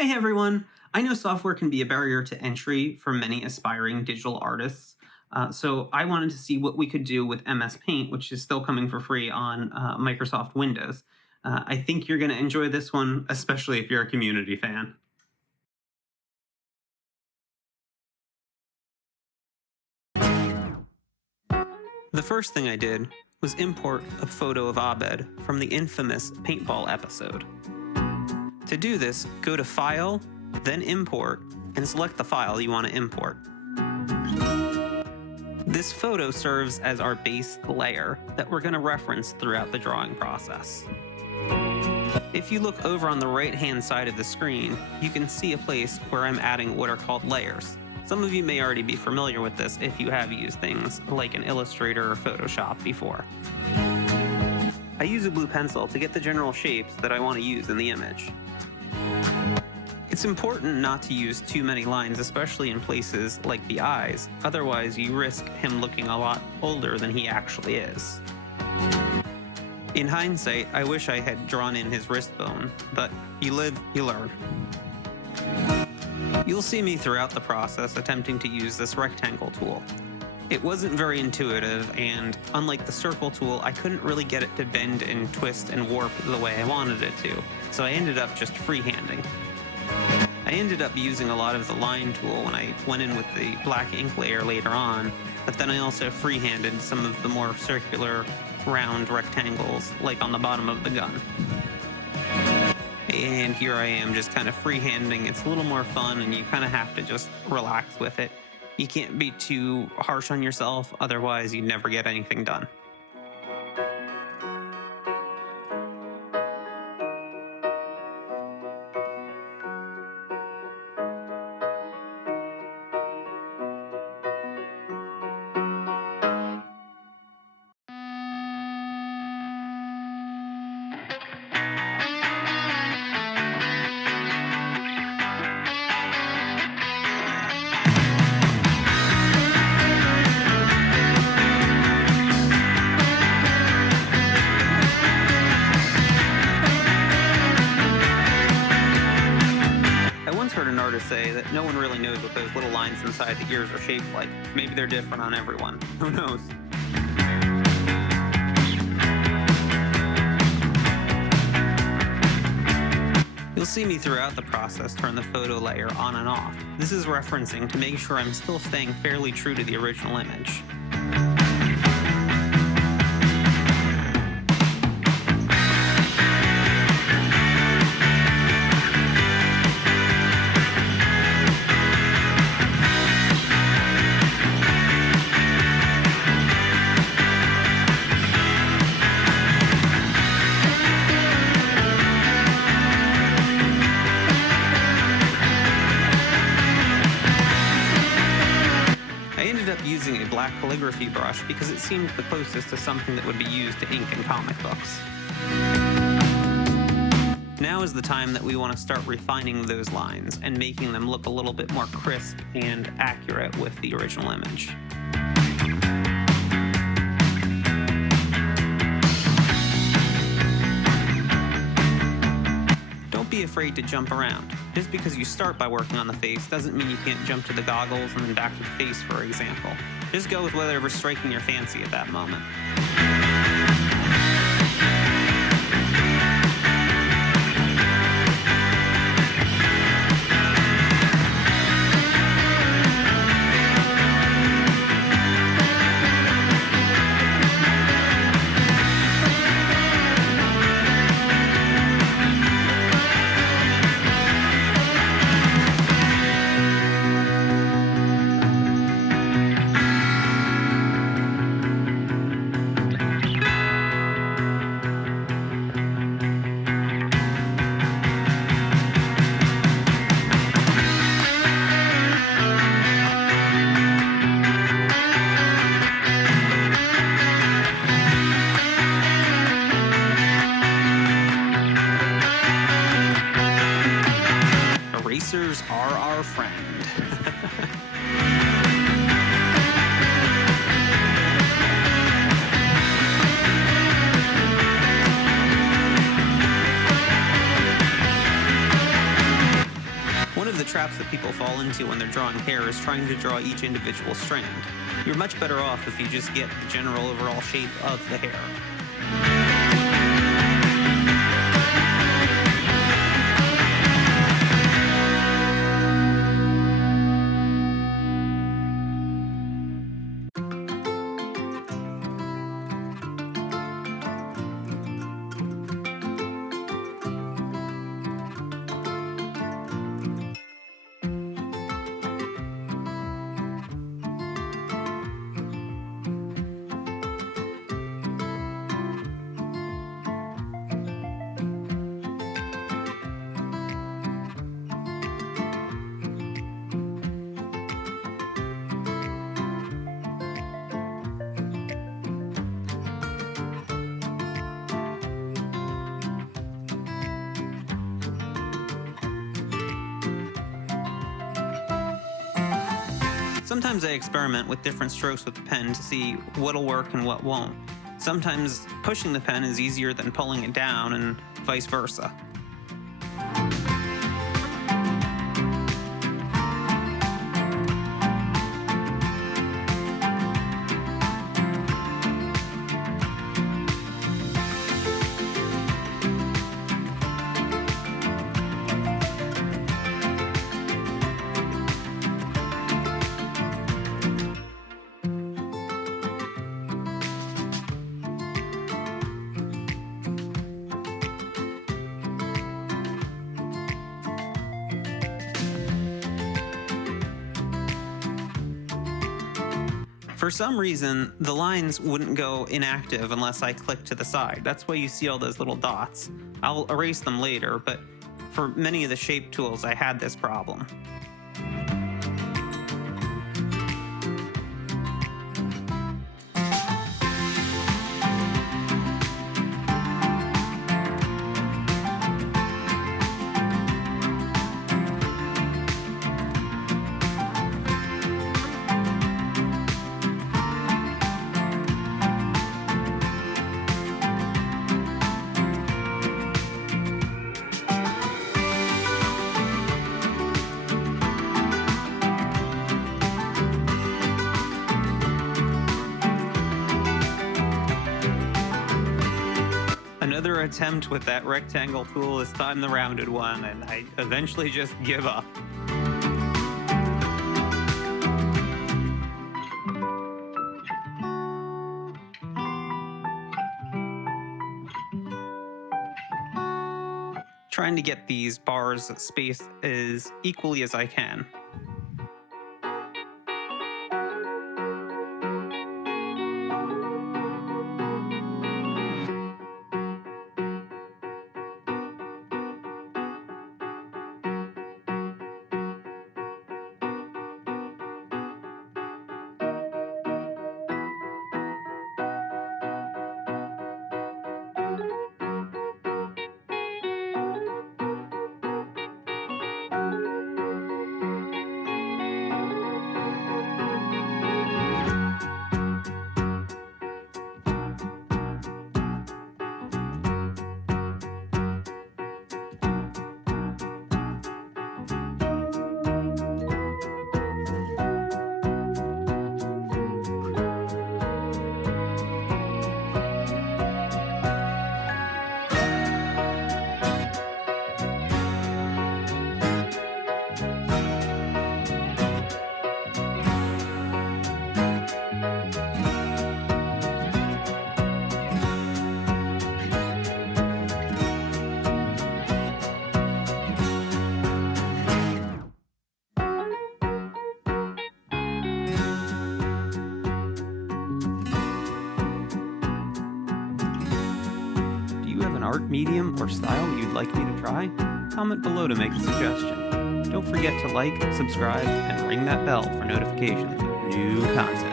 Hey everyone! I know software can be a barrier to entry for many aspiring digital artists, so I wanted to see what we could do with MS Paint, which is still coming for free on Microsoft Windows. I think you're going to enjoy this one, especially if you're a community fan. The first thing I did was import a photo of Abed from the infamous Paintball episode. To do this, go to File, then Import, and select the file you want to import. This photo serves as our base layer that we're going to reference throughout the drawing process. If you look over on the right-hand side of the screen, you can see a place where I'm adding what are called layers. Some of you may already be familiar with this if you have used things like an Illustrator or Photoshop before. I use a blue pencil to get the general shapes that I want to use in the image. It's important not to use too many lines, especially in places like the eyes, otherwise you risk him looking a lot older than he actually is. In hindsight, I wish I had drawn in his wrist bone, but you live, you learn. You'll see me throughout the process attempting to use this rectangle tool. It wasn't very intuitive, and unlike the circle tool, I couldn't really get it to bend and twist and warp the way I wanted it to, so I ended up just freehanding. I ended up using a lot of the line tool when I went in with the black ink layer later on, but then I also freehanded some of the more circular, round rectangles, like on the bottom of the gun. And here I am just kind of freehanding. It's a little more fun, and you kind of have to just relax with it. You can't be too harsh on yourself, otherwise you never get anything done. Heard an artist say that no one really knows what those little lines inside the ears are shaped like. Maybe they're different on everyone. Who knows? You'll see me throughout the process turn the photo layer on and off. This is referencing to make sure I'm still staying fairly true to the original image. Using a black calligraphy brush because it seemed the closest to something that would be used to ink in comic books. Now is the time that we want to start refining those lines and making them look a little bit more crisp and accurate with the original image. Don't be afraid to jump around. Just because you start by working on the face doesn't mean you can't jump to the goggles and then back to the face, for example. Just go with whatever's striking your fancy at that moment. Erasers are our friend. the traps that people fall into when they're drawing hair is trying to draw each individual strand. You're much better off if you just get the general overall shape of the hair. Sometimes I experiment with different strokes with the pen to see what'll work and what won't. Sometimes pushing the pen is easier than pulling it down, and vice versa. For some reason, the lines wouldn't go inactive unless I click to the side. That's why you see all those little dots. I'll erase them later, but for many of the shape tools, I had this problem. Another attempt with that rectangle tool, this time the rounded one, and I eventually just give up. Trying to get these bars spaced as equally as I can. An art medium or style you'd like me to try? Comment below to make a suggestion. Don't forget to like, subscribe, and ring that bell for notifications of new content.